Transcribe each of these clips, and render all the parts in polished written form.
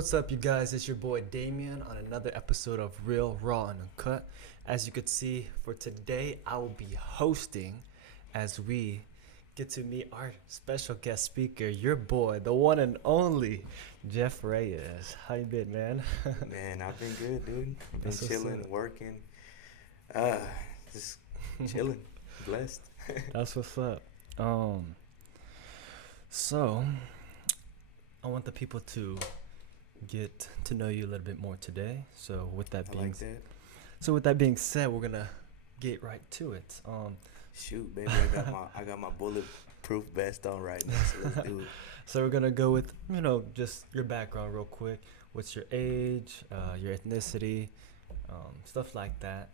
What's up, you guys? It's your boy Damien on another episode of Real.Raw.Uncut. As you could see, for today, I will be hosting as we get to meet our special guest speaker, your boy, the one and only Jeff Reyes. How you been, man? Man, I've been good, dude. I've been That's what's chilling, up. working, uh, just chilling, blessed. That's what's up. Um, so I want the people to get to know you a little bit more today. I like that. With that being said, we're gonna get right to it. Shoot, baby, I got my bulletproof vest on right now, so let's do it. So we're gonna go with just your background real quick. What's your age, your ethnicity, stuff like that.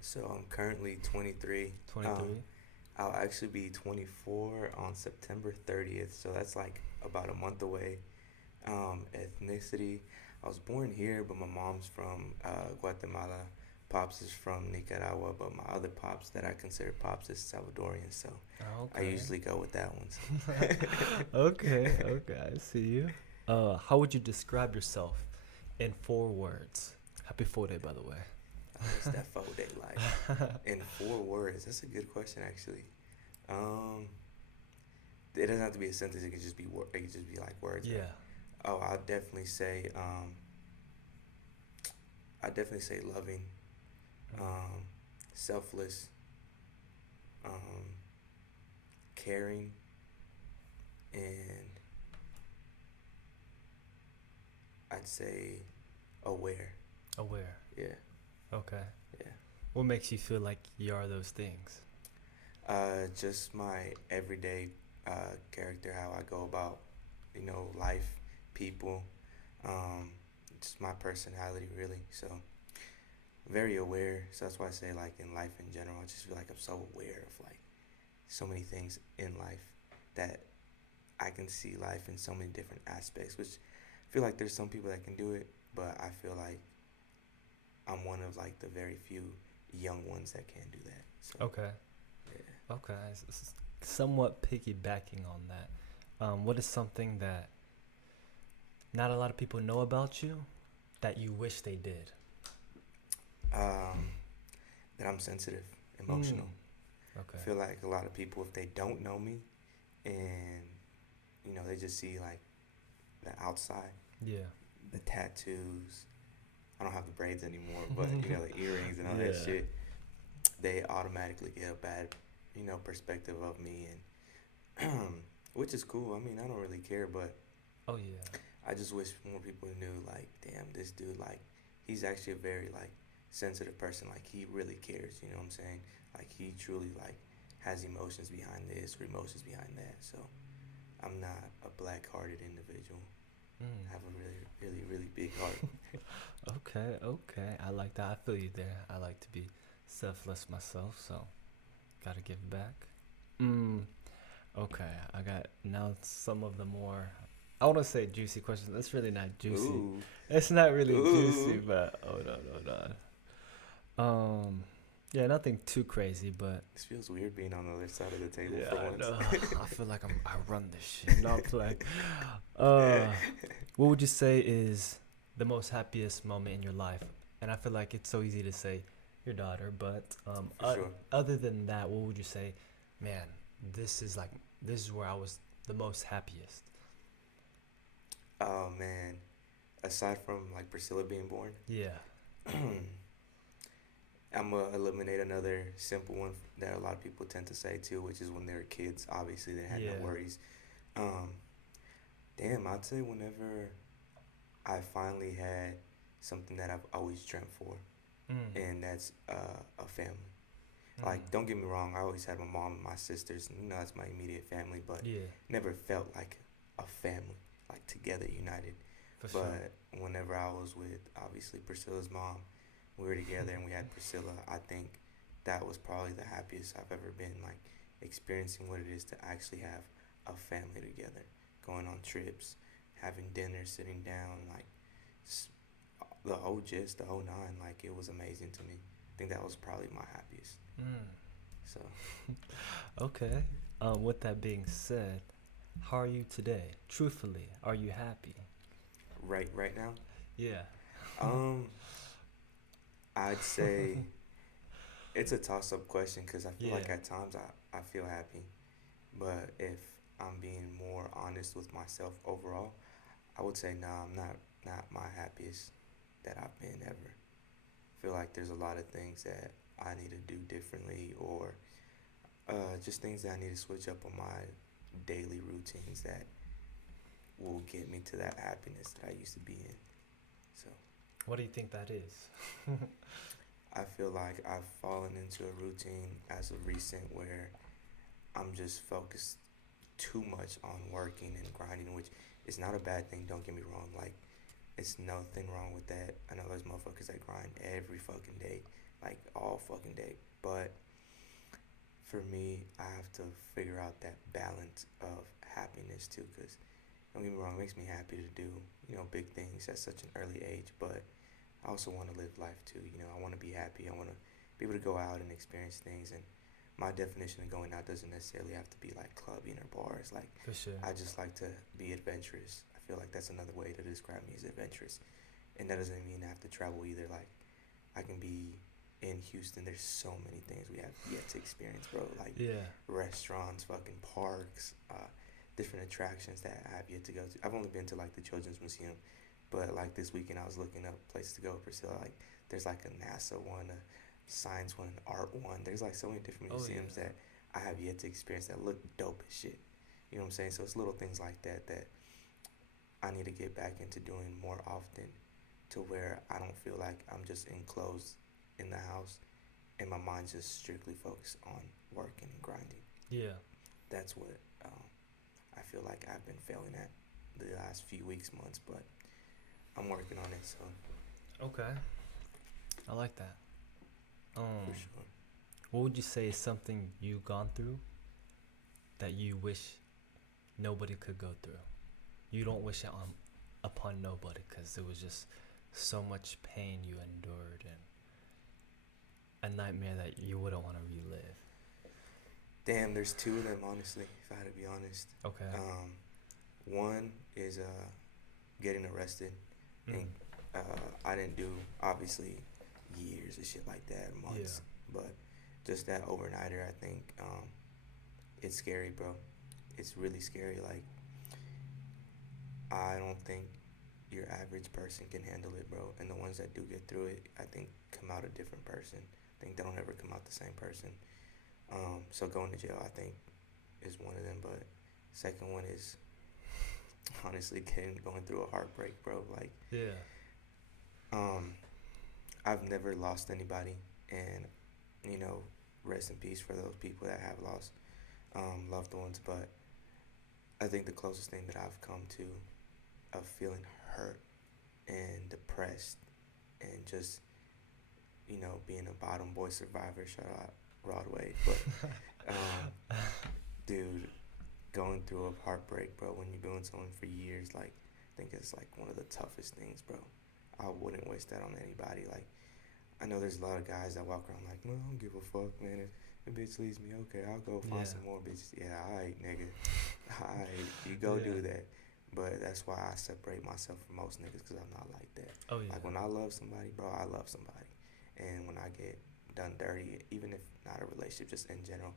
So I'm currently 23. 23. I'll actually be 24 on September 30th, so that's like about a month away. Ethnicity, I was born here, but my mom's from Guatemala. Pops is from Nicaragua, but my other pops that I consider pops is Salvadorian, so I Okay. usually go with that one. So. Okay. I see you. How would you describe yourself in 4 words? Happy 4 Day, by the way. It's that 4 day life. In 4 words, that's a good question actually. Um, it doesn't have to be a sentence. It could just be it could just be like words. Right? Yeah. Oh, I definitely say loving, um, selfless, um, caring, and I'd say aware. Aware. Yeah, Okay. yeah. What makes you feel like you are those things? Just my everyday character, how I go about, life, people, um, just my personality, really. So, very aware. So that's why I say, like, in life in general, I just feel like I'm so aware of, like, so many things in life that I can see life in so many different aspects, which I feel like there's some people that can do it, but I feel like I'm one of, like, the very few young ones that can do that. So, Okay. yeah. Okay. Somewhat piggybacking on that. What is something that not a lot of people know about you that you wish they did? Um, that I'm sensitive, Hmm. emotional. I Okay. feel like a lot of people, if they don't know me and, they just see like the outside, Yeah. the tattoos, I don't have the braids anymore, but, the earrings and all that Yeah. shit, they automatically get a bad, perspective of me. And, which is cool. I mean, I don't really care, but Oh yeah. I just wish more people knew, like, damn, this dude, like, he's actually a very, like, sensitive person. Like, he really cares, you know what I'm saying? Like, he truly, like, has emotions behind this or emotions behind that. So, I'm not a black-hearted individual. I have a really, really, really big heart. Okay. I like that. I feel you there. I like to be selfless myself, so gotta give back. Mm. Okay. I got now some of the more. I want to say juicy questions. It's really not juicy. Ooh, It's not really juicy, ooh. but hold on. Yeah, nothing too crazy, but This feels weird being on the other side of the table yeah, for I once. know. I feel like I run this shit. Not like, uh, what would you say is the most happiest moment in your life? And I feel like it's so easy to say your daughter, but For sure. other than that, what would you say? Man, this is where I was the most happiest. Oh, man. Aside from, like, Priscilla being born, Yeah. I'm gonna eliminate another simple one that a lot of people tend to say too, which is when they were kids. Obviously, they had no Yeah. worries. Um, Damn, I'd say whenever I finally had something that I've always dreamt for, Mm. and that's a family. Mm. Like, don't get me wrong, I always had my mom and my sisters, and that's my immediate family, but Yeah, never felt like a family, like together, united. for sure. But whenever I was with obviously Priscilla's mom, we were together and we had Priscilla. I think that was probably the happiest I've ever been, like experiencing what it is to actually have a family together, going on trips, having dinner, sitting down, like just the whole gist, the whole nine. Like, it was amazing to me. I think that was probably my happiest. Mm. So, Okay. With that being said, how are you today? Truthfully, are you happy? right now. Yeah. Um, I'd say it's a toss up question because I feel like Yeah. at times I feel happy, but if I'm being more honest with myself overall, I would say no, I'm not my happiest that I've been ever. Feel like there's a lot of things that I need to do differently, or just things that I need to switch up on my daily routines that will get me to that happiness that I used to be in. So What do you think that is? I feel like I've fallen into a routine as of recent where I'm just focused too much on working and grinding, which is not a bad thing. Don't get me wrong. Like, it's nothing wrong with that. I know there's motherfuckers that grind every fucking day, like all fucking day. But for me, I have to figure out that balance of happiness too. Cause don't get me wrong, it makes me happy to do big things at such an early age. But I also want to live life too. I want to be happy. I want to be able to go out and experience things. And my definition of going out doesn't necessarily have to be like clubbing or bars. Like, For sure. I just like to be adventurous. I feel like that's another way to describe me as adventurous. And that doesn't mean I have to travel either. Like, I can be in Houston. There's so many things we have yet to experience, bro. Like, Yeah. restaurants, fucking parks, different attractions that I have yet to go to. I've only been to like the Children's Museum, but like this weekend I was looking up places to go. Priscilla, like there's like a NASA one, a science one, an art one. There's like so many different Oh museums yeah. that I have yet to experience that look dope as shit. You know what I'm saying? So it's little things like that that I need to get back into doing more often, to where I don't feel like I'm just enclosed in the house and my mind's just strictly focused on working and grinding. Yeah. That's what I feel like I've been failing at the last few weeks, months, but I'm working on it, so Okay. I like that. for sure. What would you say is something you've gone through that you wish nobody could go through? You don't wish it on upon nobody because it was just so much pain you endured and a nightmare that you wouldn't want to relive. Damn, there's two of them, honestly, if I had to be honest. Okay. One is getting arrested, Mm. and I didn't do, obviously, years of shit like that, months, but just that overnighter, I think it's scary, bro. It's really scary. Like, I don't think your average person can handle it, bro. And the ones that do get through it, I think, come out a different person. I think they don't ever come out the same person. So going to jail, I think, is one of them. But second one is honestly going through a heartbreak, bro. Like, Yeah. I've never lost anybody, and rest in peace for those people that have lost loved ones. But I think the closest thing that I've come to of feeling hurt and depressed and just being a bottom boy survivor, shout out Broadway, but dude, going through a heartbreak, bro, when you've been with someone for years, like, I think it's like one of the toughest things, bro. I wouldn't wish that on anybody. Like, I know there's a lot of guys that walk around like, no, I don't give a fuck, man. If a bitch leaves me, okay, I'll go find some more bitches. Yeah, alright, nigga. Alright, you go do that. But that's why I separate myself from most niggas, because I'm not like that. Oh yeah. Like, when I love somebody, bro, I love somebody. And when I get done dirty, even if not a relationship, just in general,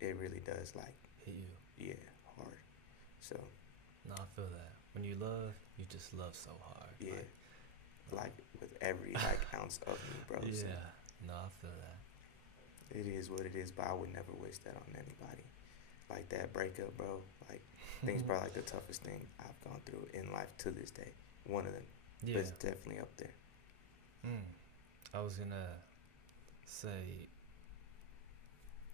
it really does, like, Hit you. yeah, hard. So, No, I feel that. When you love, you just love so hard. yeah. Like with every, like, ounce of me, bro. Yeah. So No, I feel that. it is what it is, but I would never wish that on anybody. Like, that breakup, bro, like, I think it's probably like the toughest thing I've gone through in life to this day. One of them. Yeah. But it's definitely up there. I was gonna say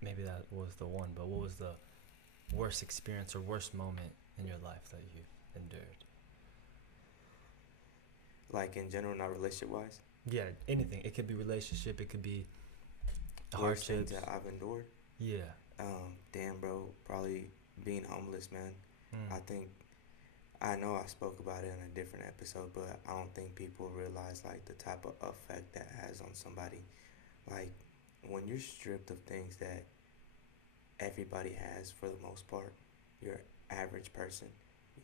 maybe that was the one, but what was the worst experience or worst moment in your life that you endured? Like, in general, not relationship wise. Yeah, anything. It could be relationship. It could be Worst things hardships. that I've endured. Yeah. Damn, bro, probably being homeless, man. I know I spoke about it in a different episode, but I don't think people realize, like, the type of effect that has on somebody. Like, when you're stripped of things that everybody has for the most part, your average person,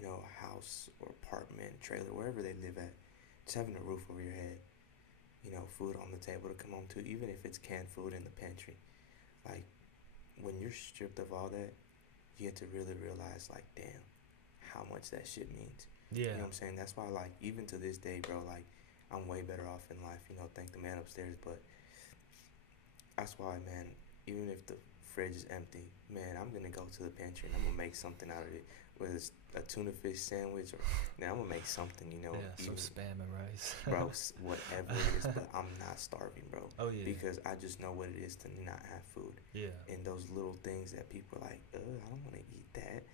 a house or apartment, trailer, wherever they live at, just having a roof over your head, food on the table to come home to, even if it's canned food in the pantry. Like, when you're stripped of all that, you get to really realize, like, damn, how much that shit means. You Yeah. know what I'm saying? That's why, like, even to this day, bro, like, I'm way better off in life, thank the man upstairs. But that's why, man, even if the fridge is empty, man, I'm gonna go to the pantry and I'm gonna make something out of it. Whether it's a tuna fish sandwich or, man, I'm gonna make something, Yeah, some even, spam and rice. bro, whatever it is, but I'm not starving, bro. Oh yeah. Because I just know what it is to not have food. Yeah. And those little things that people are like, I don't want to eat that.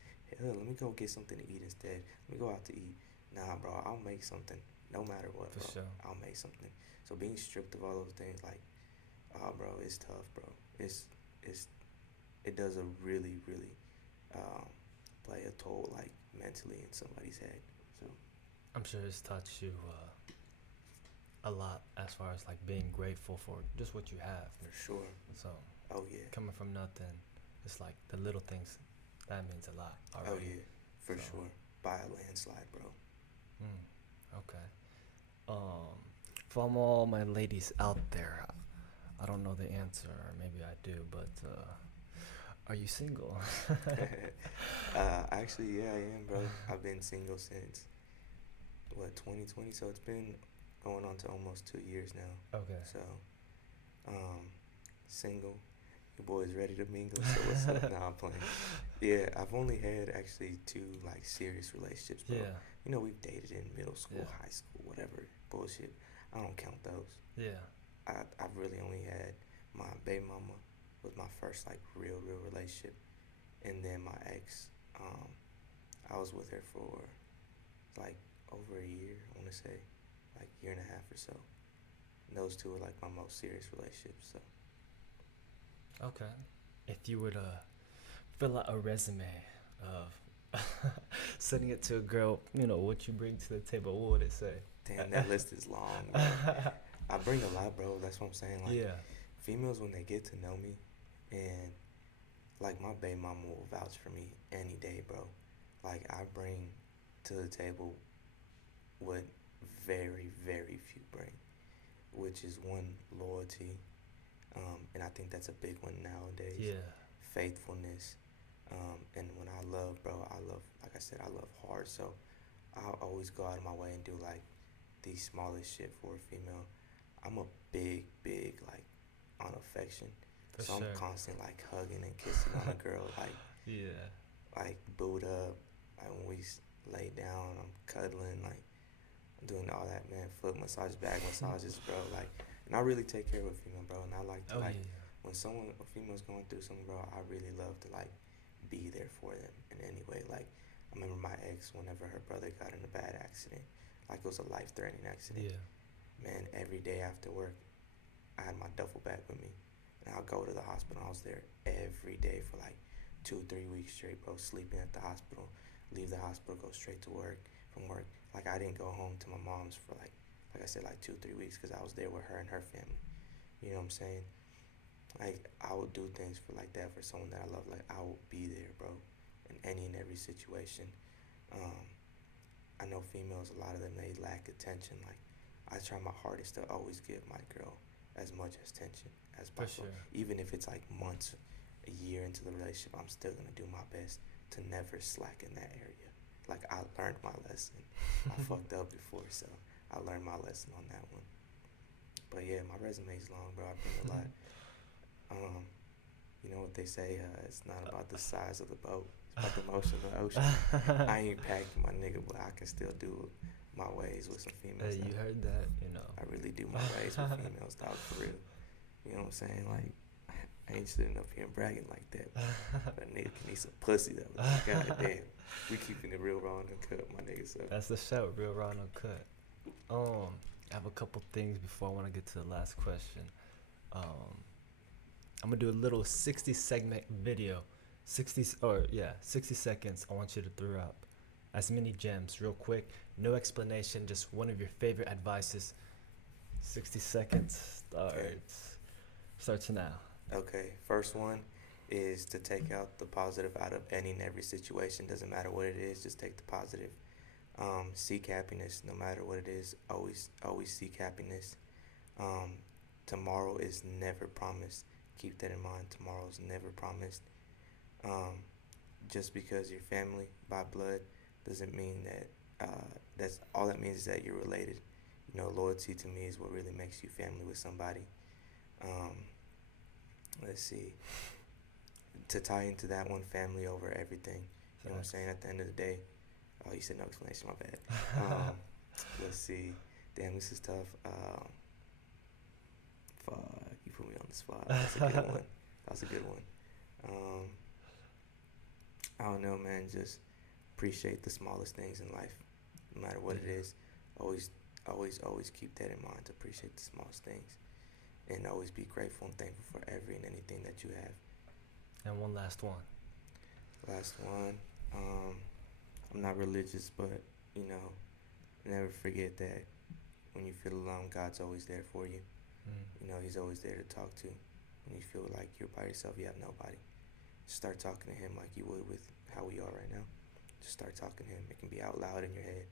Let me go get something to eat instead. Let me go out to eat. Nah, bro, I'll make something. No matter what, For bro. sure. I'll make something. So being stripped of all those things, like, bro, it's tough, bro. It does a really, really um, play a toll, like, mentally in somebody's head. So I'm sure it's taught you a lot as far as like being grateful for just what you have. for sure. So Oh yeah. coming from nothing, it's like the little things that means a lot Oh already. yeah. For So, sure. By a landslide, bro. Okay. From all my ladies out there, I don't know the answer, or maybe I do, but are you single? Actually, yeah, I am, bro. I've been single since 2020, so it's been going on to almost 2 years now. Okay. So, single. Your boy's ready to mingle. So what's up? Nah, I'm playing. Yeah, I've only had actually 2 like serious relationships, bro. Yeah. We've dated in middle school, Yeah. high school, whatever bullshit. I don't count those. Yeah. I've really only had my baby mama was my first like real relationship, and then my ex, I was with her for like over a year. I want to say like year and a half or so. And those 2 were like my most serious relationships. So Okay. If you were to fill out a resume of sending it to a girl, what you bring to the table, what would it say? damn, that list is long, bro. I bring a lot, bro. That's what I'm saying. Like, Yeah. females, when they get to know me, and like my baby mama will vouch for me any day, bro. Like, I bring to the table what very, very few bring, which is one, loyalty. And I think that's a big one nowadays. Yeah. Faithfulness. And when I love, bro, like I said, I love hard. So I'll always go out of my way and do like the smallest shit for a female. I'm a big, big, like, on affection. For So sure. I'm constantly like hugging and kissing on a girl, Yeah. like boot up. Like when we lay down, I'm cuddling, like doing all that, man. Foot massage, back massages, bro. Like, and I really take care of a female, bro. And I like to Oh like yeah. when a female's going through something, bro. I really love to like be there for them in any way. Like, I remember my ex, whenever her brother got in a bad accident, like it was a life-threatening accident. Yeah. Man, every day after work, I had my duffel bag with me, and I'll go to the hospital. I was there every day for like 2 3 weeks straight, bro. Sleeping at the hospital, leave the hospital, go straight to work. From work, like I didn't go home to my mom's for like I said, like 2 3 weeks, because I was there with her and her family. You know what I'm saying? Like, I would do things for like that for someone that I love. Like, I will be there, bro, in any and every situation. I know females, a lot of them, they lack attention. Like, I try my hardest to always give my girl as much attention as For possible. sure. Even if it's like months, a year into the relationship, I'm still gonna do my best to never slack in that area. Like, I learned my lesson. I fucked up before, so I learned my lesson on that one. But yeah, my resume's long, bro. I bring a lot. You know what they say? It's not about the size of the boat. It's about the motion of the ocean. I ain't packed my nigga, but I can still do my ways with some females. You heard that, I really do my ways with females, dog, for real. You know what I'm saying? Like, I ain't sitting up here and bragging like that. But a nigga can need some pussy, though. Like, God damn. We keeping it real raw and uncut, my nigga. So That's the show, Real.Raw.Uncut. I have a couple things before I want to get to the last question. I'm gonna do a little 60 segment video, 60 seconds. I want you to throw up as many gems real quick, no explanation, just one of your favorite advices. 60 seconds starts now. okay, first one is to take out the positive out of any and every situation. Doesn't matter what it is, just take the positive. Seek happiness, no matter what it is. Always seek happiness. Um, Tomorrow is never promised. Keep that in mind. Tomorrow is never promised. Um, just because you're family by blood doesn't mean that that's all that means is that you're related. Loyalty to me is what really makes you family with somebody. Um, let's see. To tie into that one, family over everything. You know what I'm saying? At the end of the day, oh, you said no explanation. My bad. Let's see. Damn, this is tough. Fuck, you put me on the spot. That's a good one. That's a good one. I don't know, man. Just appreciate the smallest things in life, no matter what it is. Always keep that in mind. To appreciate the smallest things, and always be grateful and thankful for every and anything that you have. And one last one. Last one. I'm not religious, but never forget that when you feel alone, God's always there for you. He's always there to talk to. When you feel like you're by yourself, you have nobody. Just start talking to him like you would with how we are right now. Just start talking to him. It can be out loud in your head.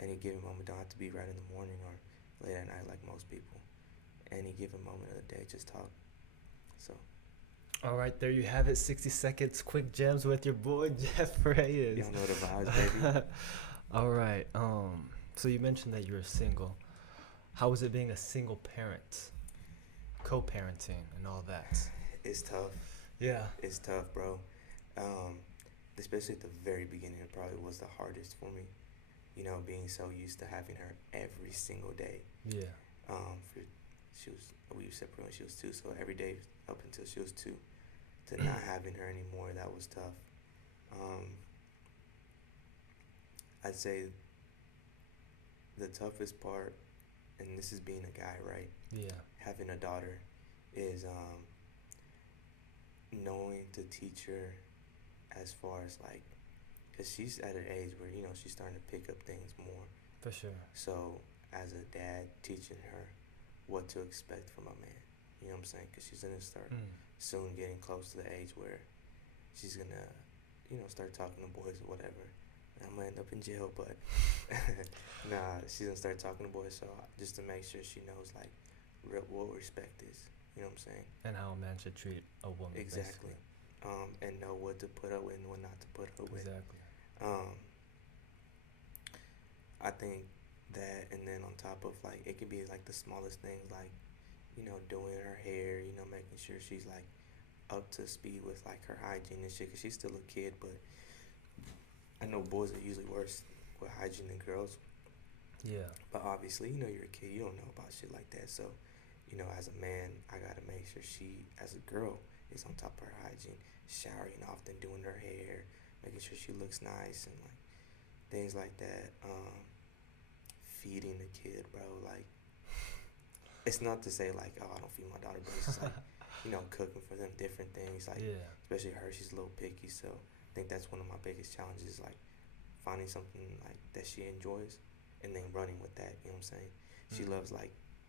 Any given moment, don't have to be right in the morning or late at night like most people. Any given moment of the day, just talk. So. All right, there you have it. 60 seconds, quick gems with your boy Jeff Reyes. Y'all know the vibes, baby. All right. So you mentioned that you're single. How was it being a single parent, co-parenting, and all that? It's tough. Yeah. It's tough, bro. Especially at the very beginning, it probably was the hardest for me. Being so used to having her every single day. Yeah. We were separated when she was 2, so every day up until she was 2, to not having her anymore, that was tough. I'd say the toughest part, and this is being a guy, right? Yeah. Having a daughter is knowing to teach her as far as because she's at an age where she's starting to pick up things more. For sure. So as a dad, teaching her what to expect from a man. You know what I'm saying? Because she's gonna start soon getting close to the age where she's gonna start talking to boys or whatever. I'm gonna end up in jail, but nah, she's gonna start talking to boys. So just to make sure she knows what respect is. You know what I'm saying? And how a man should treat a woman. Exactly. And know what to put up with and what not to put up with. Exactly. I think that, and then on top of it could be the smallest things, doing her hair, making sure she's up to speed with her hygiene and shit, 'cause she's still a kid, but I know boys are usually worse with hygiene than girls. Yeah. But obviously, you're a kid, you don't know about shit like that, so as a man, I gotta make sure she, as a girl, is on top of her hygiene, showering often, doing her hair, making sure she looks nice, and things like that. Feeding the kid, bro, it's not to say oh, I don't feed my daughter, but it's just cooking for them different things, especially her, she's a little picky, so I think that's one of my biggest challenges, finding something that she enjoys and then running with that. You know what I'm saying? She loves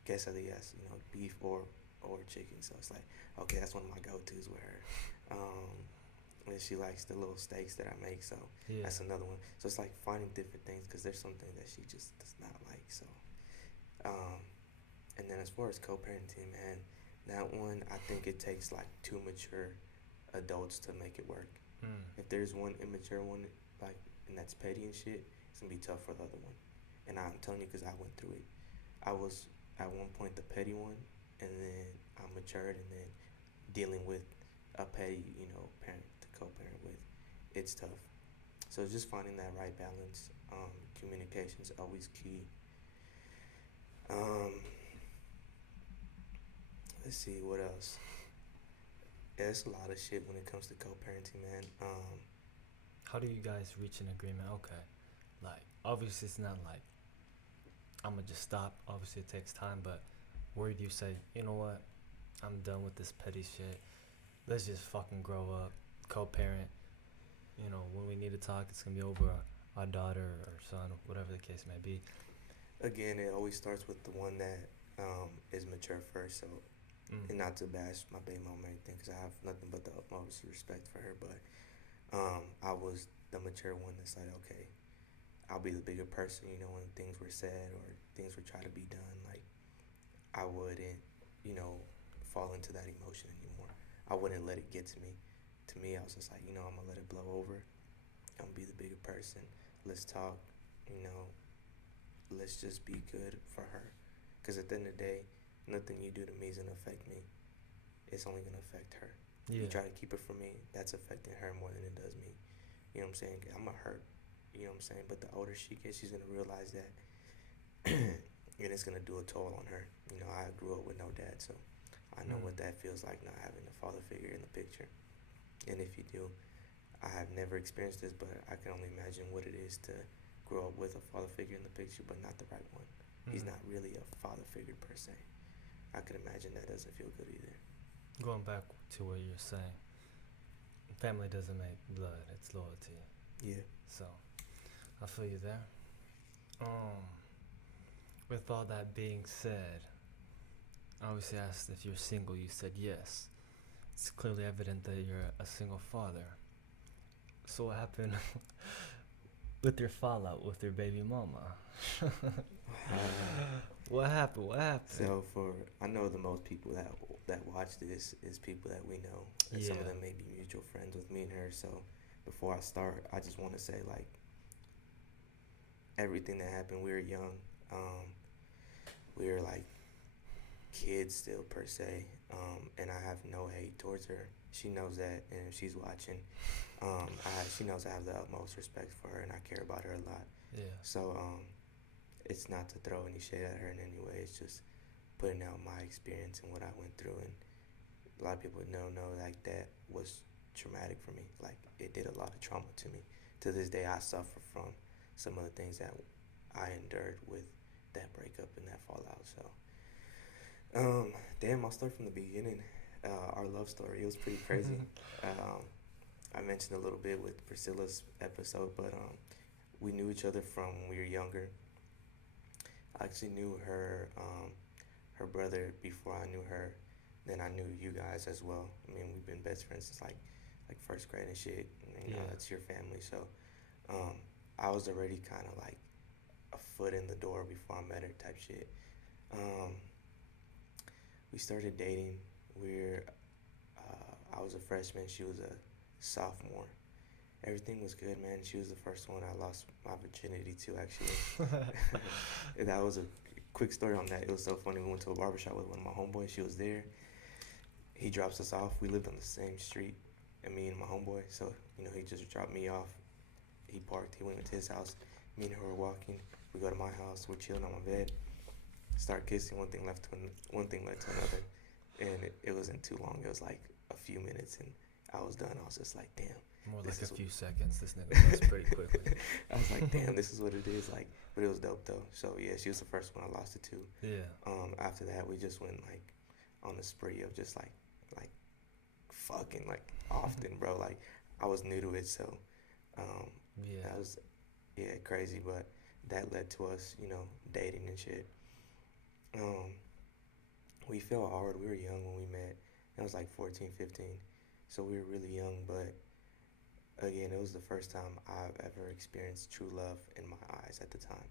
quesadillas, beef or chicken, so it's okay, that's one of my go-tos with her. And she likes the little steaks that I make, so that's another one. So it's finding different things, because there's something that she just does not like. So and then as far as co-parenting, man, that one, I think it takes 2 mature adults to make it work. If there's one immature one, and that's petty and shit, it's gonna be tough for the other one. And I'm telling you, because I went through it. I was at one point the petty one, and then I matured, and then dealing with a petty, parent to co-parent with, it's tough. So just finding that right balance. Communication is always key. Let's see, what else? Yeah, it's a lot of shit when it comes to co-parenting, man. How do you guys reach an agreement? Okay, obviously it's not I'm gonna just stop. Obviously it takes time, but where do you say, you know what, I'm done with this petty shit, let's just fucking grow up, co-parent, when we need to talk, it's gonna be over our daughter or son, whatever the case may be. Again, it always starts with the one that is mature first. So And not to bash my baby mom or anything, because I have nothing but the utmost respect for her. But I was the mature one that's like, okay, I'll be the bigger person, when things were said or things were trying to be done. Like, I wouldn't, fall into that emotion anymore. I wouldn't let it get to me. To me, I was just like, I'm gonna let it blow over. I'm gonna be the bigger person. Let's talk, you know, let's just be good for her. Because at the end of the day, nothing you do to me is gonna affect me. It's only gonna affect her. Yeah. You try to keep it from me, that's affecting her more than it does me. You know what I'm saying? I'm gonna hurt. You know what I'm saying? But the older she gets, she's gonna realize that, and it's gonna do a toll on her. I grew up with no dad, so I know what that feels like, not having a father figure in the picture. And if you do, I have never experienced this, but I can only imagine what it is to grow up with a father figure in the picture, but not the right one. He's not really a father figure per se. I can imagine that doesn't feel good either. Going back to what you're saying, family doesn't make blood; it's loyalty. Yeah. So, I feel you there. With all that being said, I obviously asked if you're single. You said yes. It's clearly evident that you're a single father. So what happened with your fallout with your baby mama? What happened? So I know the most people that watch this is people that we know, and some of them may be mutual friends with me and her. So before I start, I just want to say, like, everything that happened, we were young. We were like kids still per se, and I have no hate towards her. She knows that, and if she's watching, she knows I have the utmost respect for her, and I care about her a lot. Yeah. So it's not to throw any shade at her in any way. It's just putting out my experience and what I went through, and a lot of people know like that was traumatic for me. Like, it did a lot of trauma to me. To this day, I suffer from some of the things that I endured with that breakup and that fallout. So, I'll start from the beginning. Our love story, it was pretty crazy. I mentioned a little bit with Priscilla's episode, but we knew each other from when we were younger. I actually knew her brother before I knew her. Then I knew you guys as well. I mean, we've been best friends since like first grade and shit. That's your family. So I was already kind of like a foot in the door before I met her type shit. We started dating. I was a freshman. She was a sophomore. Everything was good, man. She was the first one I lost my virginity to, actually. And that was a quick story on that. It was so funny. We went to a barbershop with one of my homeboys. She was there. He drops us off. We lived on the same street, and me and my homeboy. So, he just dropped me off. He parked. He went to his house. Me and her were walking. We go to my house. We're chilling on my bed. Start kissing. One thing led to another. And it wasn't too long. It was like a few minutes, and I was done. I was just like, damn. More like a few seconds. This nigga goes pretty quickly. I was like, damn, this is what it is. Like, but it was dope though. So yeah, she was the first one I lost it to. Yeah. After that, we just went like on a spree of just like fucking like often, bro. Like, I was new to it, so that was crazy. But that led to us, dating and shit. We fell hard. We were young when we met. I was like 14, 15. So we were really young, but again, it was the first time I've ever experienced true love in my eyes at the time.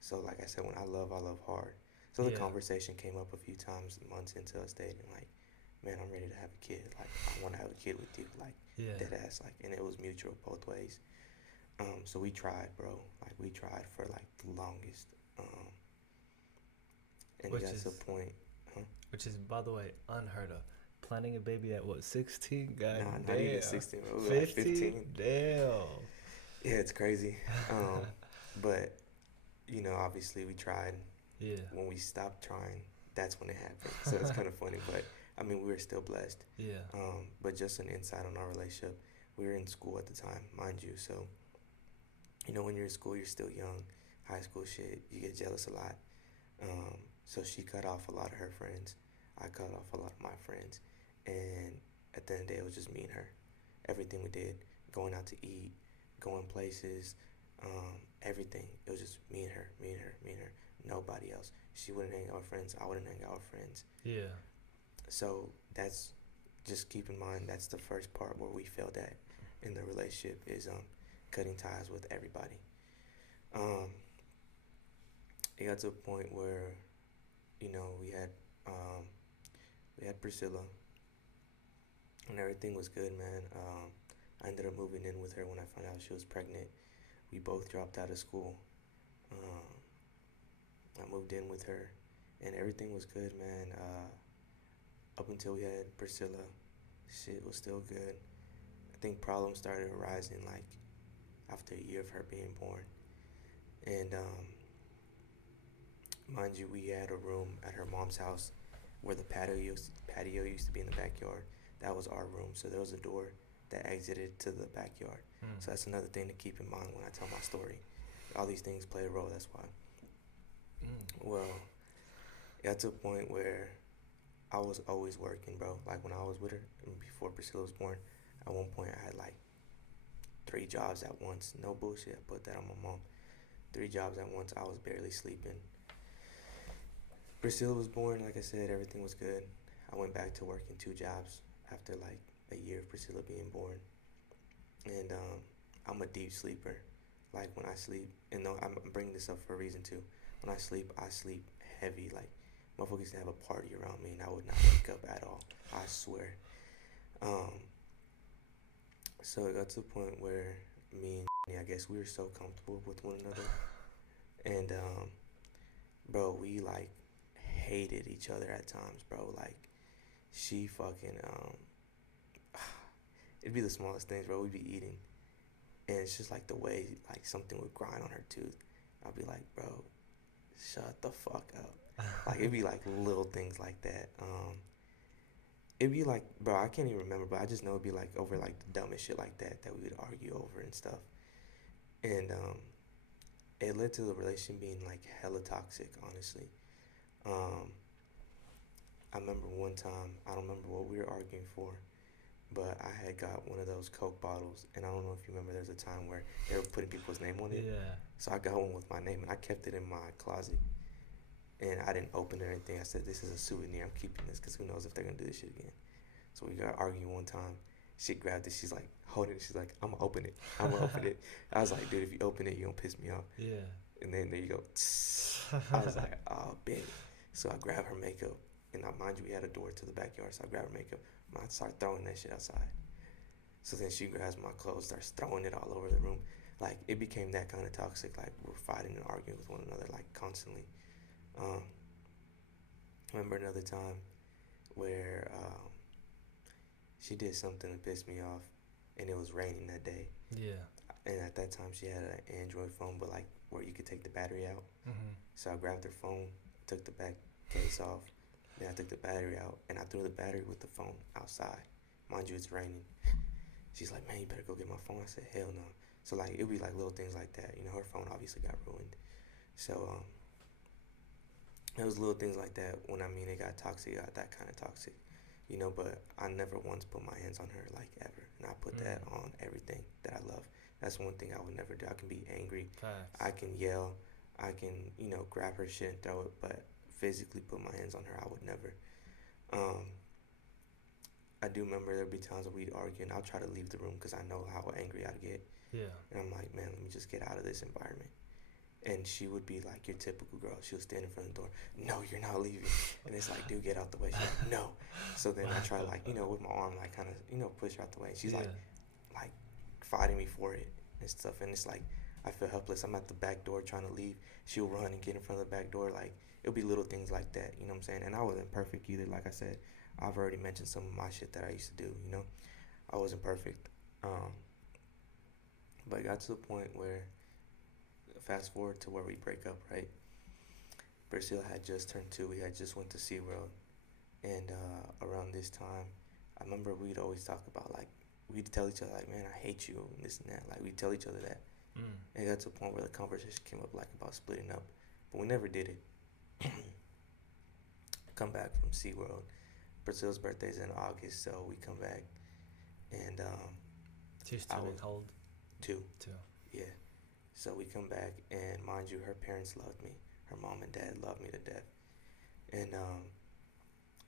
So like I said, when I love hard. So the conversation came up a few times, months into us dating, like, man, I'm ready to have a kid. Like, I want to have a kid with you. Like, dead ass. Like, and it was mutual both ways. So we tried, bro. Like, we tried for like the longest. And it got to a point. Which is, by the way, unheard of. Planning a baby at what, 16? God nah, damn. Not even 16. Bro. 15? Like 15. Damn. Yeah, it's crazy. But, obviously we tried. Yeah. When we stopped trying, that's when it happened. So it's kind of funny, but I mean, we were still blessed. Yeah. But just an insight on our relationship. We were in school at the time, mind you. So, when you're in school, you're still young. High school shit, you get jealous a lot. So she cut off a lot of her friends. I cut off a lot of my friends. And at the end of the day, it was just me and her. Everything we did, going out to eat, going places, everything. It was just me and her. Nobody else. She wouldn't hang out with friends. I wouldn't hang out with friends. Yeah. So that's, just keep in mind, that's the first part where we failed at in the relationship, is cutting ties with everybody. Um, it got to a point where, um, we had Priscilla, and everything was good, man. I ended up moving in with her when I found out she was pregnant. We both dropped out of school. Um, I moved in with her, and everything was good, man. Up until we had Priscilla, shit was still good. I think problems started arising like after a year of her being born, and mind you, we had a room at her mom's house where the patio used to be in the backyard. That was our room, so there was a door that exited to the backyard. Mm. So that's another thing to keep in mind when I tell my story. All these things play a role. That's why. Well, it got to a point where I was always working, bro. Like when I was with her, and before Priscilla was born, at one point I had like 3 jobs at once. No bullshit. I put that on my mom. 3 jobs at once. I was barely sleeping. Priscilla was born. Like I said, everything was good. I went back to working 2 jobs after like a year of Priscilla being born. And I'm a deep sleeper. Like when I sleep, and no, I'm bringing this up for a reason too. When I sleep heavy. Like motherfuckers used to have a party around me, and I would not wake up at all. I swear. Um, so it got to the point where me and I guess we were so comfortable with one another, and bro, we like hated each other at times, bro. Like she fucking it'd be the smallest things, bro. We'd be eating, and it's just like the way like something would grind on her tooth. I'd be like, bro, shut the fuck up. Like it'd be like little things like that. It'd be like, bro, I can't even remember, but I just know it'd be like over like the dumbest shit like that we would argue over and stuff. And it led to the relationship being like hella toxic, honestly. Um, I remember one time, I don't remember what we were arguing for, but I had got one of those Coke bottles, and I don't know if you remember, there's a time where they were putting people's name on it. Yeah. So I got one with my name, and I kept it in my closet, and I didn't open it or anything. I said, this is a souvenir. I'm keeping this because who knows if they're gonna do this shit again. So we got arguing one time. She grabbed it. She's like holding it. She's like, I'm gonna open it. I'm gonna open it. I was like, dude, if you open it, you gonna piss me off. Yeah. And then there you go. I was like, oh, bitch. So I grabbed her makeup, and mind you, we had a door to the backyard. So I grabbed her makeup. I started throwing that shit outside. So then she grabs my clothes, starts throwing it all over the room. Like it became that kind of toxic. Like we're fighting and arguing with one another, like constantly. I remember another time where she did something that pissed me off, and it was raining that day. Yeah. And at that time, she had an Android phone, but like where you could take the battery out. Mm-hmm. So I grabbed her phone, took the back case off, then I took the battery out, and I threw the battery with the phone outside. Mind you, it's raining. She's like, man, you better go get my phone. I said, hell no. So like it'd be like little things like that. Her phone obviously got ruined. So it was little things like that. When it got toxic, it got that kind of toxic. But I never once put my hands on her, like, ever. And I put that on everything that I love. That's one thing I would never do. I can be angry. Facts. I can yell. I can, grab her shit and throw it. But physically put my hands on her, I would never. I do remember there'd be times where we'd argue, and I'll try to leave the room because I know how angry I'd get. Yeah. And I'm like, man, let me just get out of this environment. And she would be like your typical girl. She'll stand in front of the door. No, you're not leaving. And it's like, dude, get out the way. She's like, no. So then I try, like, with my arm, like, kind of, push her out the way. And she's like fighting me for it and stuff. And it's like, I feel helpless. I'm at the back door trying to leave. She'll run and get in front of the back door. Like, it'll be little things like that. You know what I'm saying? And I wasn't perfect either. Like I said, I've already mentioned some of my shit that I used to do, I wasn't perfect. But it got to the point where, fast forward to where we break up, right? Priscilla had just turned 2. We had just went to SeaWorld. And around this time, I remember we'd always talk about, like, we'd tell each other, like, man, I hate you, and this and that. Like, we'd tell each other that. And it got to a point where the conversation came up, like, about splitting up. But we never did it. Come back from SeaWorld. Priscilla's birthday's in August, so we come back. And She's 2 weeks old. 2. 2. Yeah. So we come back, and mind you, her parents loved me. Her mom and dad loved me to death. And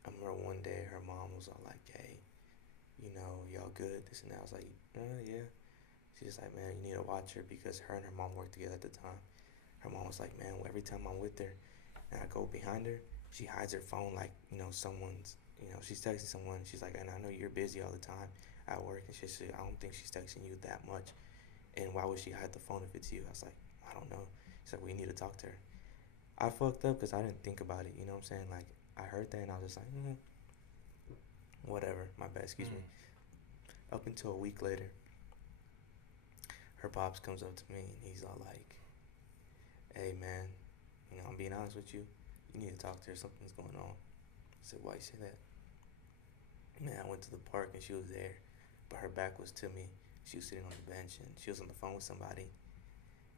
I remember one day her mom was all like, "Hey, y'all good? This and that." I was like, "Yeah." She's like, "Man, you need to watch her," because her and her mom worked together at the time. Her mom was like, "Man, every time I'm with her and I go behind her, she hides her phone like, she's texting someone. She's like, and I know you're busy all the time at work." And she said, "I don't think she's texting you that much. And why would she hide the phone if it's you?" I was like, "I don't know." She's like, "We need to talk to her." I fucked up because I didn't think about it. You know what I'm saying? Like, I heard that and I was just like, whatever. My bad, excuse me. Up until a week later, her pops comes up to me and he's all like, "Hey, man, I'm being honest with you. You need to talk to her. Something's going on." I said, "Why you say that?" "Man, I went to the park and she was there, but her back was to me. She was sitting on the bench and she was on the phone with somebody.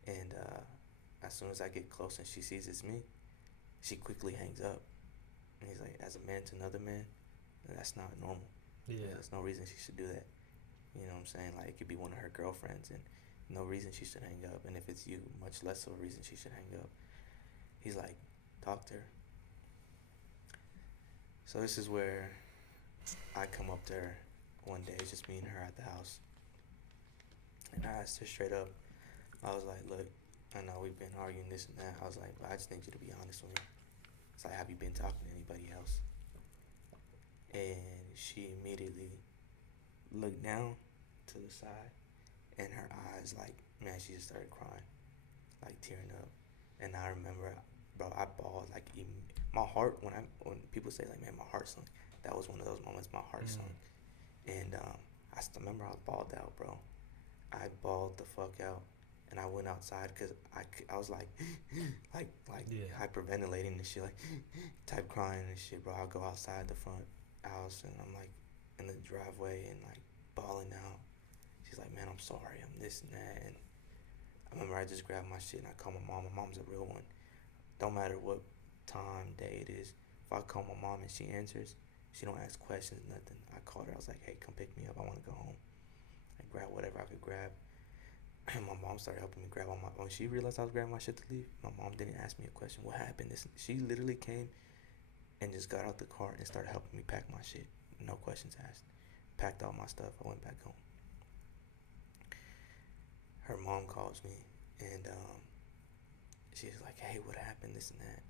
And as soon as I get close and she sees it's me, she quickly hangs up." And he's like, "As a man to another man, that's not normal. Yeah. There's no reason she should do that." You know what I'm saying? Like, it could be one of her girlfriends, and no reason she should hang up. And if it's you, much less of a reason she should hang up. He's like, "Talk to her." So this is where I come up to her one day. It's just me and her at the house. And I asked her straight up. I was like, "Look, I know we've been arguing this and that." I was like, "But I just need you to be honest with me." It's like, "Have you been talking to anybody else?" And she immediately looked down to the side, and her eyes, like, man, she just started crying, like tearing up. And I remember, bro, I bawled like my heart when people say like, "Man, my heart sunk." That was one of those moments my heart sunk, and I still remember I was bawled out, bro. I bawled the fuck out, and I went outside because I was like, like Yeah. hyperventilating and shit, like type crying and shit, bro. I'll go outside the front house and I'm like in the driveway and like bawling out. She's like, "Man, I'm sorry, I'm this and that." And I remember I just grabbed my shit and I called my mom. My mom's a real one. Don't matter what time, day it is. If I call my mom and she answers, she don't ask questions, nothing. I called her. I was like, "Hey, come pick me up. I want to go home." I grabbed whatever I could grab. And my mom started helping me grab all my. When she realized I was grabbing my shit to leave, my mom didn't ask me a question. "What happened?" She literally came and just got out the car and started helping me pack my shit. No questions asked. Packed all my stuff. I went back home. Her mom calls me and she's like, "Hey, what happened? This and that."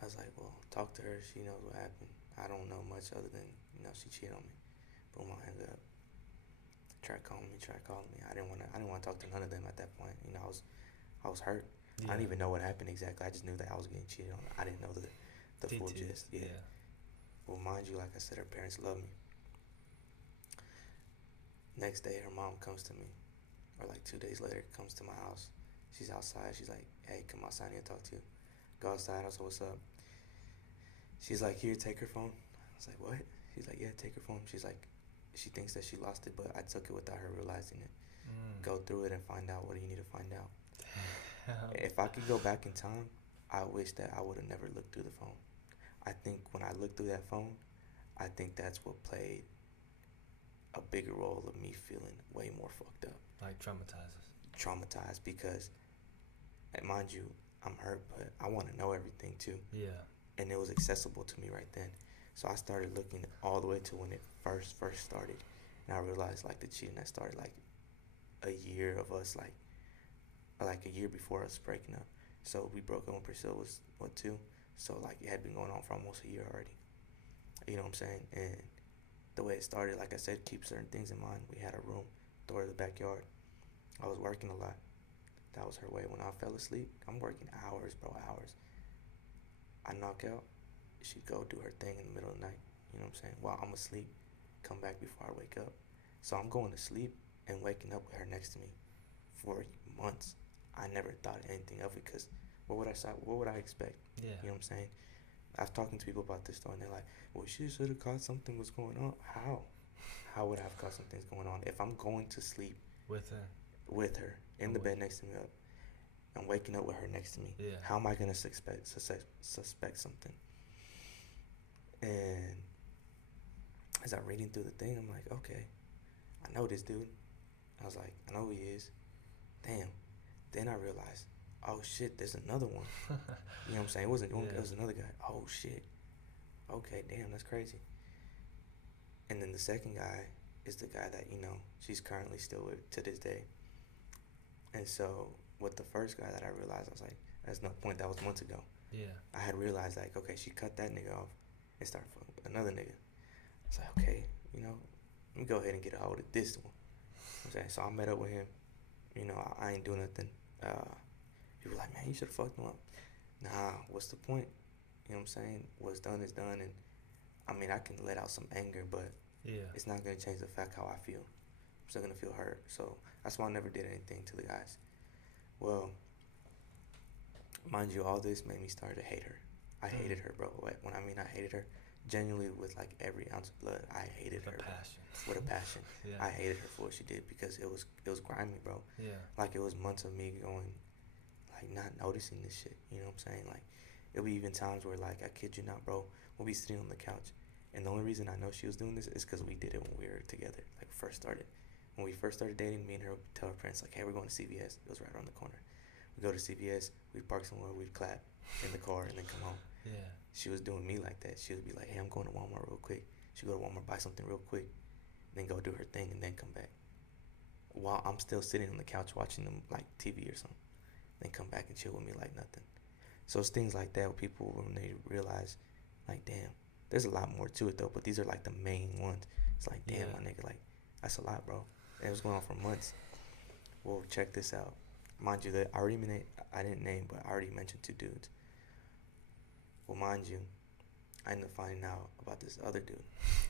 I was like, "Well, talk to her. She knows what happened. I don't know much other than, she cheated on me." Boom, I hung up. Tried calling me. I didn't want to talk to none of them at that point. I was hurt. Yeah. I didn't even know what happened exactly. I just knew that I was getting cheated on. I didn't know the full gist. Yeah. Well, mind you, like I said, her parents love me. Next day, her mom comes to me, or like 2 days later, comes to my house. She's outside. She's like, "Hey, come outside. I need to talk to you." Go outside. I was like, "What's up?" She's like, "Here, take her phone." I was like, "What?" She's like, "Yeah, take her phone." She's like, she thinks that she lost it, but I took it without her realizing it. Go through it and find out what you need to find out. If I could go back in time, I wish that I would have never looked through the phone. I think when I looked through that phone, I think that's what played a bigger role of me feeling way more fucked up. Like traumatizes. Traumatized because, and mind you, I'm hurt, but I want to know everything too. Yeah. And it was accessible to me right then. So I started looking all the way to when it first started. And I realized like the cheating that started like a year of us, like a year before us breaking up. So we broke up when Priscilla was, what, 2? So like it had been going on for almost a year already. You know what I'm saying? And the way it started, like I said, keep certain things in mind. We had a room, door to the backyard. I was working a lot. That was her way. When I fell asleep, I'm working hours, bro, hours. I knock out, she'd go do her thing in the middle of the night. You know what I'm saying? While I'm asleep, come back before I wake up. So I'm going to sleep and waking up with her next to me for months. I never thought anything of it because what would I expect? Yeah. You know what I'm saying? I've talking to people about this though, and they're like, "Well, she should have caught something was going on." How? How would I have caught something's going on if I'm going to sleep with her in the bed next to me up and waking up with her next to me? Yeah. How am I gonna suspect something? And as I'm reading through the thing, I'm like, okay, I know this dude. I was like, I know who he is. Damn. Then I realized, oh shit, there's another one. You know what I'm saying? It wasn't one guy, it was another guy. Oh shit. okay, damn, that's crazy. And then the second guy is the guy that, she's currently still with to this day. And so with the first guy that I realized, I was like, that's no point. That was months ago. Yeah. I had realized, like, okay, she cut that nigga off and started fucking with another nigga. I was like, okay, let me go ahead and get a hold of this one. I'm saying, so I met up with him. I ain't doing nothing. People were like, man, you should have fucked him up. Nah, what's the point? You know what I'm saying? What's done is done, and I mean, I can let out some anger, but Yeah. it's not gonna change the fact how I feel. I'm still gonna feel hurt. So that's why I never did anything to the guys. Well, mind you, all this made me start to hate her. I hated her, bro. When I mean I hated her, genuinely with like every ounce of blood, I hated her. Passion. With a passion. Yeah. I hated her for what she did because it was grimy, bro. Yeah. Like it was months of me going, like not noticing this shit. You know what I'm saying? Like it'll be even times where like I kid you not, bro, we'll be sitting on the couch, and the only reason I know she was doing this is because we did it when we were together, like first started. When we first started dating, me and her would tell our parents like, hey, we're going to CVS. It was right around the corner. We go to CVS, we'd park somewhere, we'd clap in the car, and then come home. Yeah. She was doing me like that. She would be like, hey, I'm going to Walmart real quick. She'd go to Walmart, buy something real quick, then go do her thing, and then come back. While I'm still sitting on the couch watching them like TV or something. Then come back and chill with me like nothing. So it's things like that where people, when they realize, like, damn, there's a lot more to it though, but these are like the main ones. It's like, damn, my nigga, like, that's a lot, bro. And it was going on for months. Well, check this out. Mind you, that I didn't name, but I already mentioned two dudes. Well, mind you, I ended up finding out about this other dude,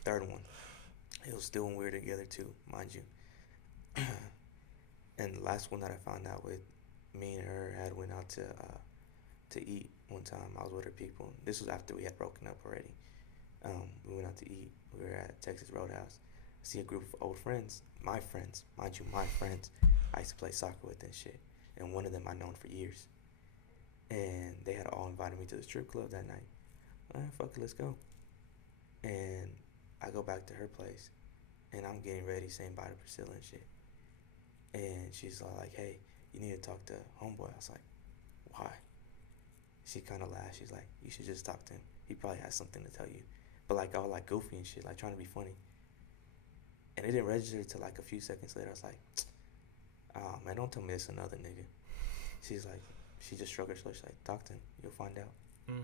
third one. It was still when we were together too, mind you. And the last one that I found out with, me and her had went out to eat one time. I was with her people. This was after we had broken up already. We went out to eat. We were at Texas Roadhouse. I see a group of old friends, my friends, mind you, my friends. I used to play soccer with and shit. And one of them I known for years. And they had all invited me to the strip club that night. Fuck it, let's go. And I go back to her place, and I'm getting ready, saying bye to Priscilla and shit. And she's all like, hey, you need to talk to homeboy. I was like, why? She kind of laughed. She's like, you should just talk to him. He probably has something to tell you. But like all like goofy and shit, like trying to be funny. And it didn't register till like a few seconds later. I was like, oh man, don't tell me it's another nigga. She's like, she just shrugged her shoulders. She's like, talk to him. You'll find out.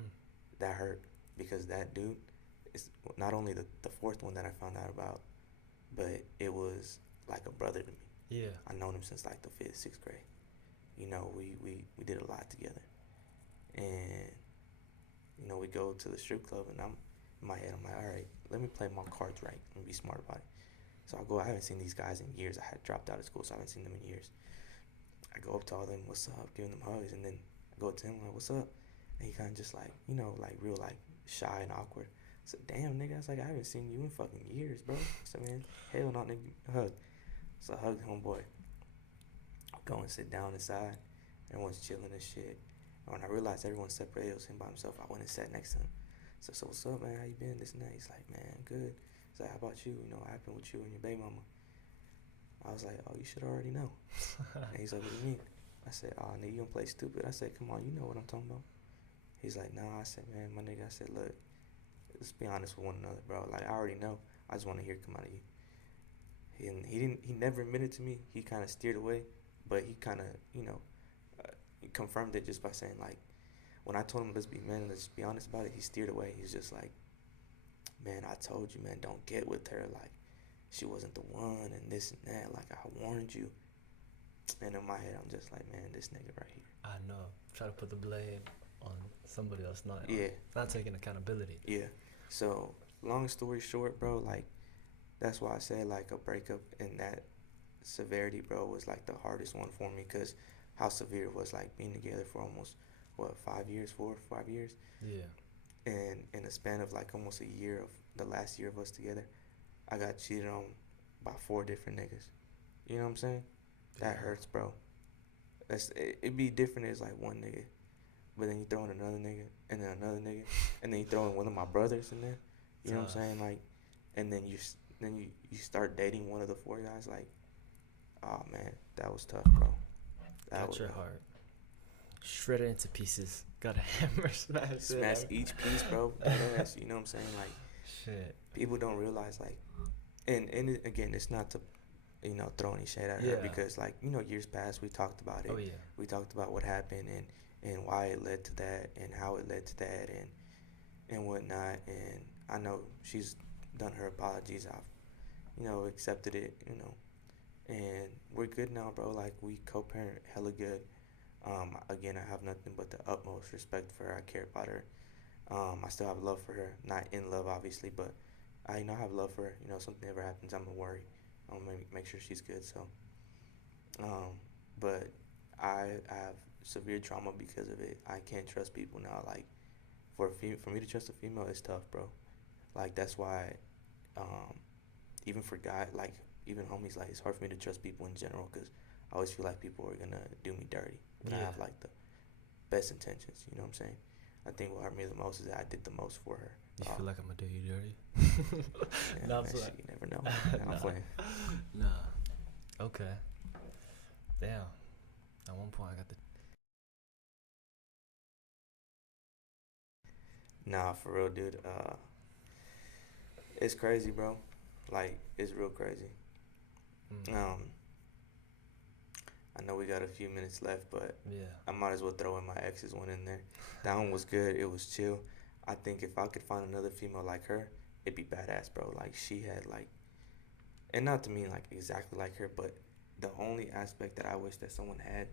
That hurt because that dude is not only the fourth one that I found out about, but it was like a brother to me. Yeah. I known him since like the 5th, 6th grade. We did a lot together. And, we go to the strip club, and in my head, I'm like, all right, let me play my cards right. Let me be smart about it. So I haven't seen these guys in years. I had dropped out of school, so I haven't seen them in years. I go up to all them, what's up, giving them hugs, and then I go to him, like, what's up? And he kind of just like, like real like shy and awkward. I said, damn, nigga, I was like, I haven't seen you in fucking years, bro. I said, man, hell no, nigga, hug. So I hugged homeboy. Go and sit down inside. Everyone's chilling and shit. And when I realized everyone's separated, it was him by himself, I went and sat next to him. So what's up, man? How you been? This and that. He's like, man, good. He's like, how about you? What happened with you and your baby mama? I was like, oh, you should already know. And he's like, what do you mean? I said, oh, nigga, you gonna play stupid? I said, come on, you know what I'm talking about. He's like, nah. I said, man, my nigga. I said, look, let's be honest with one another, bro. Like, I already know. I just want to hear it come out of you. He never admitted to me. He kind of steered away, but he kind of, confirmed it just by saying, like, when I told him, let's be men, let's be honest about it, he steered away. He's just like, man, I told you, man, don't get with her. Like, she wasn't the one and this and that. Like, I warned you. And in my head, I'm just like, man, this nigga right here. I know. Try to put the blame on somebody else, not taking accountability. Yeah. So, long story short, bro, like, that's why I said, like, a breakup in that severity, bro, was, like, the hardest one for me, because how severe it was, like, being together for almost, 5 years, 4 or 5 years? Yeah. And in a span of, like, almost a year of the last year of us together, I got cheated on by 4 different niggas. You know what I'm saying? That hurts, bro. It'd be different as, like, one nigga, but then you throw in another nigga, and then another nigga, and then you throw in one of my brothers in there. You know what I'm saying? Like, and then you start dating one of the 4 guys. Like, oh man, that was tough, bro. Got your heart. Shred it into pieces. Gotta hammer smash it. Smash each piece, bro. Deadass, you know what I'm saying? Like, Shit. people don't realize, like, and again, it's not to, throw any shade at her, Yeah. because, like, years past, we talked about it. Oh yeah. We talked about what happened, and why it led to that, and how it led to that, and whatnot. And I know she's done her apologies. I've, accepted it, and we're good now, bro. Like, we co-parent hella good. Again, I have nothing but the utmost respect for her. I care about her. I still have love for her. Not in love, obviously, but I have love for her. Something ever happens, I'm gonna worry. I'm gonna make sure she's good. So, but I have severe trauma because of it. I can't trust people now. Like, for me to trust a female is tough, bro. Like, that's why, um, even for guy, like, even homies, like, it's hard for me to trust people in general, because I always feel like people are gonna do me dirty when I Yeah. have, like, the best intentions. You know what I'm saying? I think what hurt me the most is that I did the most for her. You feel like I'm gonna do you dirty? Yeah, No, I'm man, playing. shit, you never know. Nah, Nah. I'm playing. Nah. Okay. Damn. At one point, I got the. Nah, for real, dude. It's crazy, bro. Like, it's real crazy. Um, I know we got a few minutes left, but Yeah. I might as well throw in my ex's one in there. That one was good. It was chill. I think if I could find another female like her, it'd be badass, bro. Like, she had, like, and not to mean like exactly like her, but the only aspect that I wish that someone had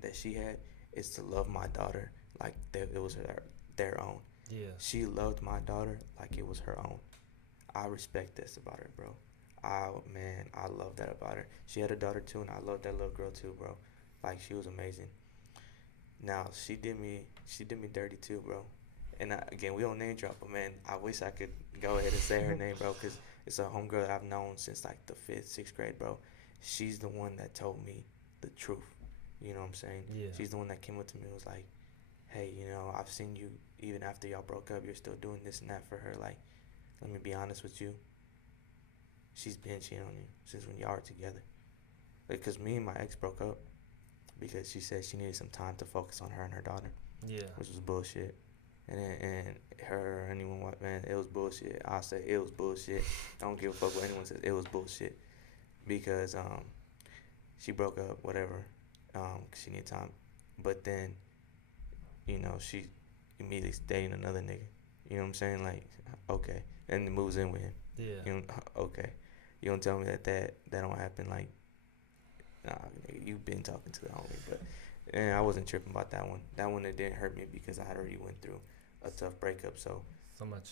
that she had is to love my daughter like that it was their own. Yeah. She loved my daughter like it was her own. I respect this about her, bro. Man, I love that about her. She had a daughter too, and I love that little girl too, bro. Like, she was amazing. Now, she did me dirty too, bro. And again, we don't name drop, but man, I wish I could go ahead and say her name, bro, because it's a homegirl that I've known since like the 5th, 6th grade, bro. She's the one that told me the truth. You know what I'm saying? Yeah. She's the one that came up to me and was like, hey, I've seen you even after y'all broke up, you're still doing this and that for her. Like, let me be honest with you. She's been cheating on you since when y'all were together. Like, because me and my ex broke up because she said she needed some time to focus on her and her daughter, Yeah. which was bullshit. And her or anyone, man, it was bullshit. I'll say it was bullshit. I don't give a fuck what anyone says. It was bullshit because she broke up, whatever, 'cause she needed time. But then, she immediately dating another nigga. You know what I'm saying? Like, okay, and moves in with him. Yeah. Okay. You don't tell me that don't happen. Like, nah, nigga, you've been talking to the homie, but and I wasn't tripping about that one. That one, it didn't hurt me because I had already went through a tough breakup. So So much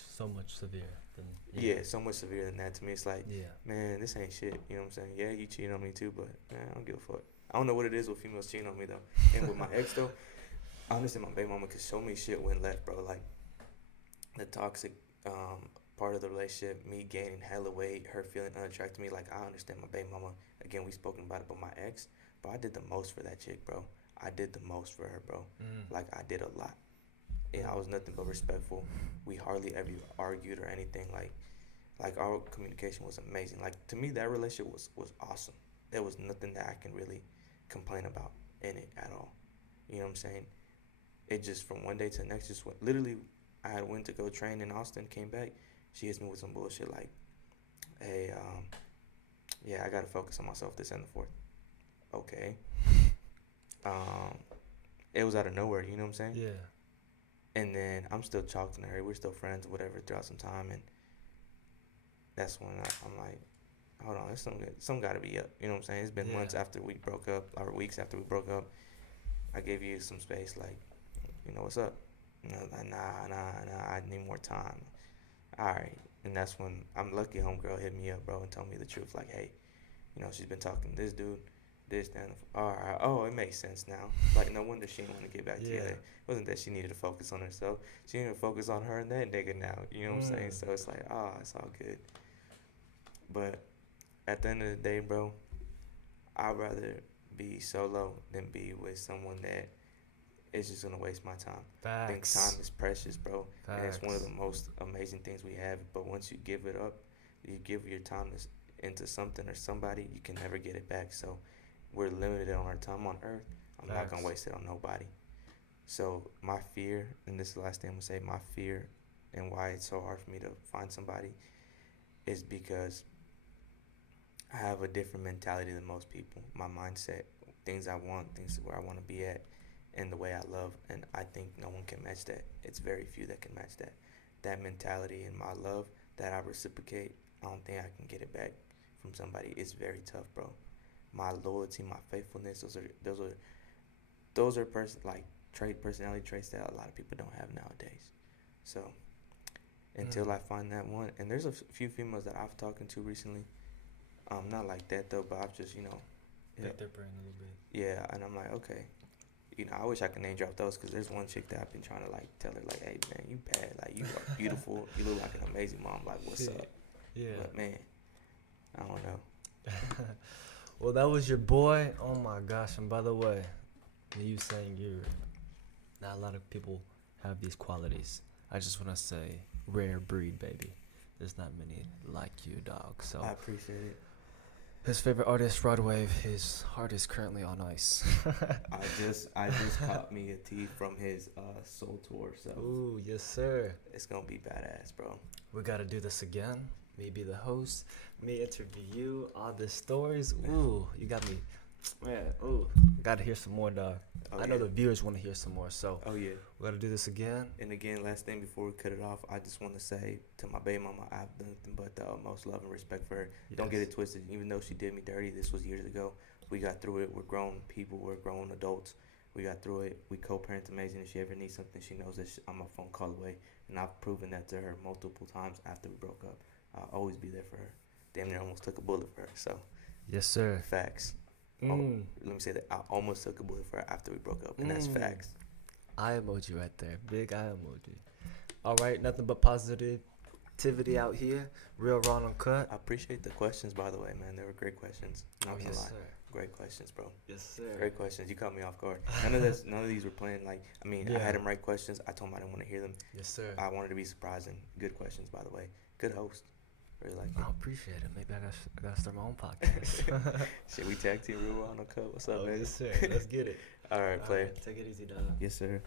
severe than. yeah, so much severe than that. To me, it's like, Yeah. man, this ain't shit. You know what I'm saying? Yeah, you cheating on me too, but man, I don't give a fuck. I don't know what it is with females cheating on me though. And with my ex though, I understand my baby mama because so many shit went left, bro. Like, the toxic part of the relationship, me gaining hella weight, her feeling unattracted to me. Like, I understand my baby mama. Again, we spoken about it, but my ex, bro, I did the most for that chick, bro. I did the most for her, bro. Like, I did a lot. And I was nothing but respectful. We hardly ever argued or anything. Like our communication was amazing. Like, to me, that relationship was awesome. There was nothing that I can really complain about in it at all. You know what I'm saying? It just, from one day to the next, just went. Literally, I had went to go train in Austin, came back. She hits me with some bullshit like, hey, yeah, I gotta focus on myself this and the fourth. Okay. It was out of nowhere, you know what I'm saying? Yeah. And then I'm still talking to her. We're still friends, whatever, throughout some time. And that's when I'm like, hold on, there's some got to be up. You know what I'm saying? It's been months after we broke up, or weeks after we broke up. I gave you some space, like, what's up? Like, nah, I need more time. All right. And that's when I'm lucky homegirl hit me up, bro, and told me the truth. Like, hey, she's been talking to this dude, this, that. All right. Oh, it makes sense now. Like, no wonder she didn't want to get back together. It wasn't that she needed to focus on herself. She needed to focus on her and that nigga now. You know what I'm saying? So it's like, it's all good. But at the end of the day, bro, I'd rather be solo than be with someone that is just gonna waste my time. Facts. I think time is precious, bro. Facts. And it's one of the most amazing things we have. But once you give it up, you give your time into something or somebody, you can never get it back. So we're limited on our time on earth. I'm not gonna waste it on nobody. So my fear, and this is the last thing I'm gonna say, my fear and why it's so hard for me to find somebody is because I have a different mentality than most people. My mindset, things I want, things where I want to be at, and the way I love, and I think no one can match that. It's very few that can match that. That mentality and my love that I reciprocate, I don't think I can get it back from somebody. It's very tough, bro. My loyalty, my faithfulness, like personality traits that a lot of people don't have nowadays. So until I find that one, and there's a few females that I've talked to recently. Not like that though, but I've just Pick their brain a little bit. yeah, and I'm like, okay, I wish I could name drop those because there's one chick that I've been trying to like tell her like, hey man, you bad, like you are beautiful, you look like an amazing mom, like what's up? Yeah. But man, I don't know. Well, that was your boy. Oh my gosh! And by the way, you saying not a lot of people have these qualities. I just want to say, rare breed, baby. There's not many like you, dog. So I appreciate it. his favorite artist, Rod Wave. His heart is currently on ice. I just caught me a tee from his soul tour, so Ooh, yes, sir. it's gonna be badass, bro. We gotta do this again. Me be the host. Me interview you. All the stories. Ooh, you got me. Man, ooh, gotta hear some more, dog. Oh, I know yeah. the viewers want to hear some more, so Oh yeah. we gotta do this again. And again, last thing before we cut it off, I just want to say to my baby mama, I have nothing but the utmost love and respect for her. Don't get Yes. it twisted. Even though she did me dirty, this was years ago. We got through it. We're grown people. We're grown adults. We got through it. We co-parent amazing. If she ever needs something, she knows that I'm a phone call away. And I've proven that to her multiple times after we broke up. I'll always be there for her. Damn near almost took a bullet for her. So, Yes, sir. facts. Mm. Oh, let me say that. I almost took a bullet for her after we broke up. And that's facts. Eye emoji right there. Big eye emoji. All right, nothing but positivity out here. Real Raw Uncut. I appreciate the questions, by the way, man. They were great questions. Not gonna yes, lie. sir. Great questions, bro. Yes, sir. Great questions. You caught me off guard. None of these were planned. Like, I mean, I Yeah. had them right questions. I told them I didn't want to hear them. Yes, sir. I wanted to be surprising. Good questions, by the way. Good host. Really like it. I appreciate it. Maybe I gotta start my own podcast. Should we tag team Real.Raw.Uncut? What's up, Oh, man? yes, sir. Let's get it. All right, All player. right, take it easy, dog. Yes, sir.